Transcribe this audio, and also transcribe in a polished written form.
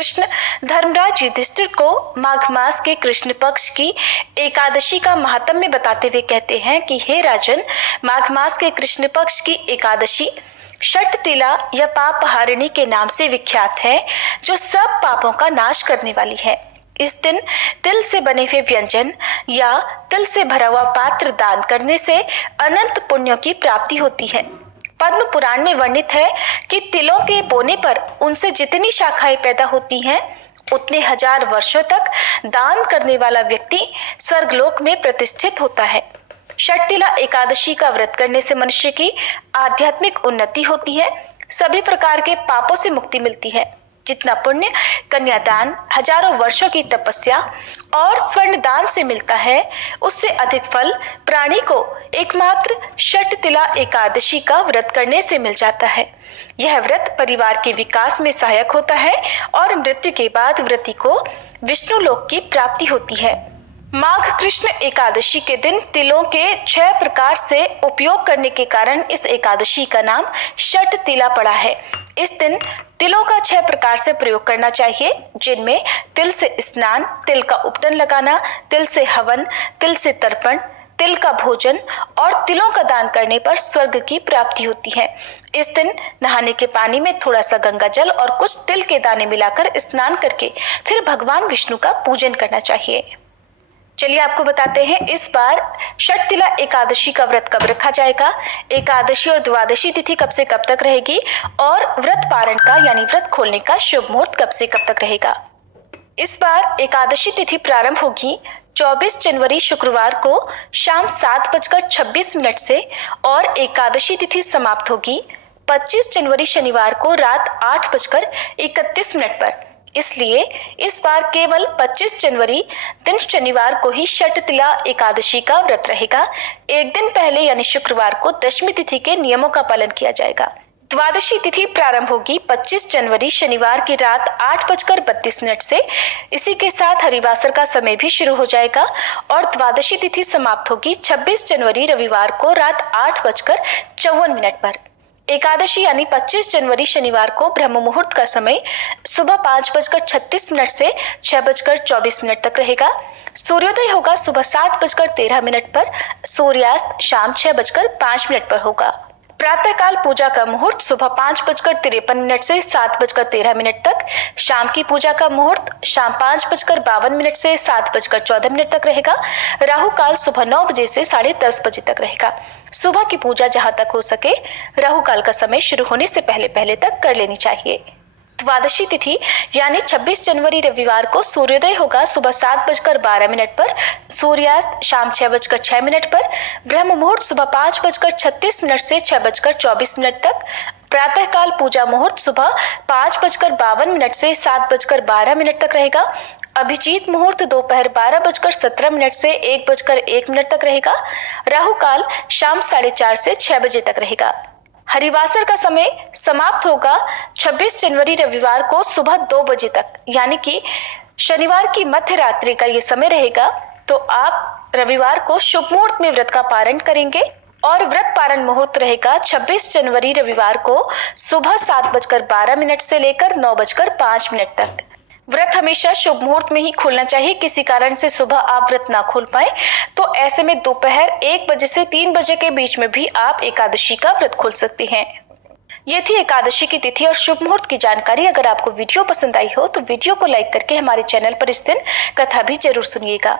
कृष्ण धर्मराज युधिष्ठिर को माघ मास के कृष्ण पक्ष की एकादशी का महात्म्य बताते हुए कहते हैं कि हे राजन, माघ मास के कृष्ण पक्ष की एकादशी षटतिला या पाप हारिणी के नाम से विख्यात है, जो सब पापों का नाश करने वाली है। इस दिन तिल से बने हुए व्यंजन या तिल से भरा हुआ पात्र दान करने से अनंत पुण्यों की प्राप्ति होती है। पद्म पुराण में वर्णित है कि तिलों के बोने पर उनसे जितनी शाखाएं पैदा होती हैं, उतने हजार वर्षों तक दान करने वाला व्यक्ति स्वर्गलोक में प्रतिष्ठित होता है। षटतिला एकादशी का व्रत करने से मनुष्य की आध्यात्मिक उन्नति होती है, सभी प्रकार के पापों से मुक्ति मिलती है। जितना पुण्य कन्यादान, हजारों वर्षों की तपस्या और स्वर्ण दान से मिलता है, उससे अधिक फल प्राणी को एकमात्र षटतिला एकादशी का व्रत करने से मिल जाता है। यह व्रत परिवार के विकास में सहायक होता है और मृत्यु के बाद व्रती को विष्णु लोक की प्राप्ति होती है। माघ कृष्ण एकादशी के दिन तिलों के 6 प्रकार से उपयोग करने के कारण इस एकादशी का नाम षटतिला पड़ा है। इस दिन तिलों का 6 प्रकार से प्रयोग करना चाहिए, जिनमें तिल से स्नान, तिल का उपटन लगाना, तिल से हवन, तिल से तर्पण, तिल का भोजन और तिलों का दान करने पर स्वर्ग की प्राप्ति होती है। इस दिन नहाने के पानी में थोड़ा सा गंगा जल और कुछ तिल के दाने मिलाकर स्नान करके फिर भगवान विष्णु का पूजन करना चाहिए। चलिए आपको बताते हैं इस बार षटतिला एकादशी का व्रत कब रखा जाएगा, एकादशी और द्वादशी तिथि कब से कब तक रहेगी और व्रत पारण का यानी व्रत खोलने का शुभ मुहूर्त कब से कब तक रहेगा। इस बार एकादशी तिथि प्रारंभ होगी 24 जनवरी शुक्रवार को शाम 7:26 से और एकादशी तिथि समाप्त होगी 25 जनवरी शनिवार को रात 8:31 पर। इसलिए इस बार केवल 25 जनवरी दिन शनिवार को ही षटतिला एकादशी का व्रत रहेगा। एक दिन पहले यानी शुक्रवार को दशमी तिथि के नियमों का पालन किया जाएगा। द्वादशी तिथि प्रारंभ होगी 25 जनवरी शनिवार की रात 8:32 से। इसी के साथ हरिवासर का समय भी शुरू हो जाएगा और द्वादशी तिथि समाप्त होगी 26 जनवरी रविवार को रात 8:54 पर। एकादशी यानी 25 जनवरी शनिवार को ब्रह्म मुहूर्त का समय सुबह 5:36 से 6:24 तक रहेगा। सूर्योदय होगा सुबह 7:13 पर, सूर्यास्त शाम 6:05 पर होगा। प्रातःकाल पूजा का मुहूर्त सुबह 5:53 से 7:13 तक, शाम की पूजा का मुहूर्त शाम 5:52 से 7:14 तक रहेगा। राहु काल सुबह 9 बजे से 10:30 बजे तक रहेगा। सुबह की पूजा जहां तक हो सके राहु काल का समय शुरू होने से पहले तक कर लेनी चाहिए। द्वादशी तिथि यानी 26 जनवरी रविवार को सूर्योदय होगा सुबह 7:12 पर, सूर्यास्त शाम 6:06 पर, ब्रह्म मुहूर्त सुबह 5:36 से 6:24 तक, प्रातःकाल पूजा मुहूर्त सुबह 5:52 से 7:12 तक रहेगा। अभिजीत मुहूर्त दोपहर 12:17 से 1:01 तक रहेगा। राहु काल शाम 4:30 से 6 बजे तक रहेगा। हरिवासर का समय समाप्त होगा 26 जनवरी रविवार को सुबह 2 बजे तक, यानी कि शनिवार की मध्य रात्रि का ये समय रहेगा। तो आप रविवार को शुभ मुहूर्त में व्रत का पारण करेंगे और व्रत पारण मुहूर्त रहेगा 26 जनवरी रविवार को सुबह 7:12 से लेकर 9:05 तक। व्रत हमेशा शुभ मुहूर्त में ही खोलना चाहिए। किसी कारण से सुबह आप व्रत ना खोल पाए तो ऐसे में दोपहर 1 बजे से 3 बजे के बीच में भी आप एकादशी का व्रत खोल सकते हैं। ये थी एकादशी की तिथि और शुभ मुहूर्त की जानकारी। अगर आपको वीडियो पसंद आई हो तो वीडियो को लाइक करके हमारे चैनल पर इस दिन कथा भी जरूर सुनिएगा।